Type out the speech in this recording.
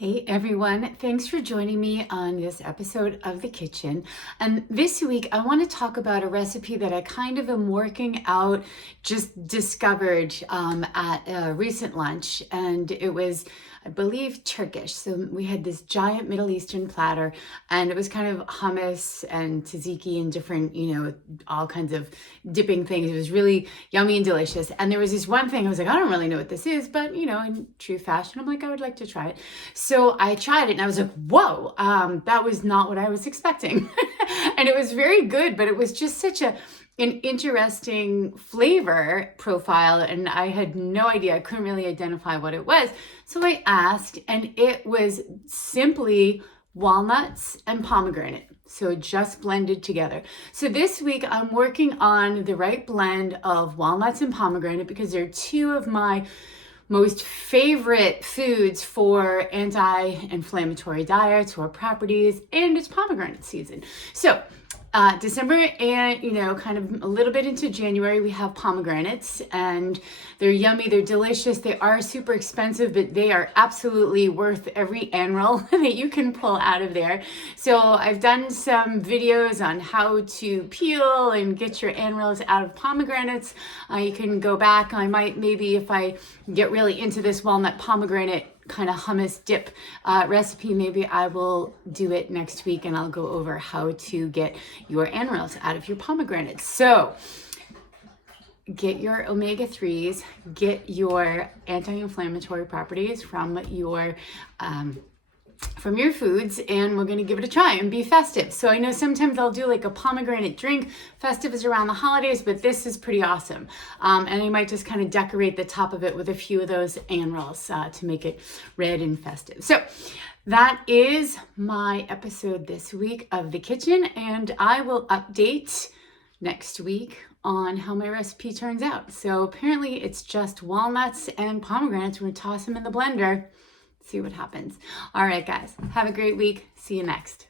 Hey everyone, thanks for joining me on this episode of The Kitchen. And this week I want to talk about a recipe that I kind of am working out, just discovered at a recent lunch, and it was, I believe, Turkish. So we had this giant Middle Eastern platter, and it was kind of hummus and tzatziki and different, all kinds of dipping things. It was really yummy and delicious. And there was this one thing I was like, I don't really know what this is, but in true fashion, I'm like, I would like to try it. So I tried it and I was like, whoa, that was not what I was expecting. And it was very good, but it was just such an interesting flavor profile, and I had no idea. I couldn't really identify what it was. So I asked, and it was simply walnuts and pomegranate. So just blended together. So this week I'm working on the right blend of walnuts and pomegranate because they're two of my most favorite foods for anti-inflammatory diets or properties, and it's pomegranate season. So December and, kind of a little bit into January, we have pomegranates, and they're yummy, they're delicious, they are super expensive, but they are absolutely worth every annual that you can pull out of there. So I've done some videos on how to peel and get your annuals out of pomegranates. You can go back. I might, maybe if I get really into this walnut pomegranate kind of hummus dip recipe, maybe I will do it next week, and I'll go over how to get your annuals out of your pomegranates. So get your omega-3s, get your anti-inflammatory properties from your foods, and we're going to give it a try and be festive. So I know sometimes I'll do like a pomegranate drink. Festive is around the holidays, but this is pretty awesome. And I might just kind of decorate the top of it with a few of those annuals to make it red and festive. So that is my episode this week of The Kitchen, and I will update next week on how my recipe turns out. So apparently it's just walnuts and pomegranates. We're going to toss them in the blender, see what happens. All right, guys, have a great week. See you next.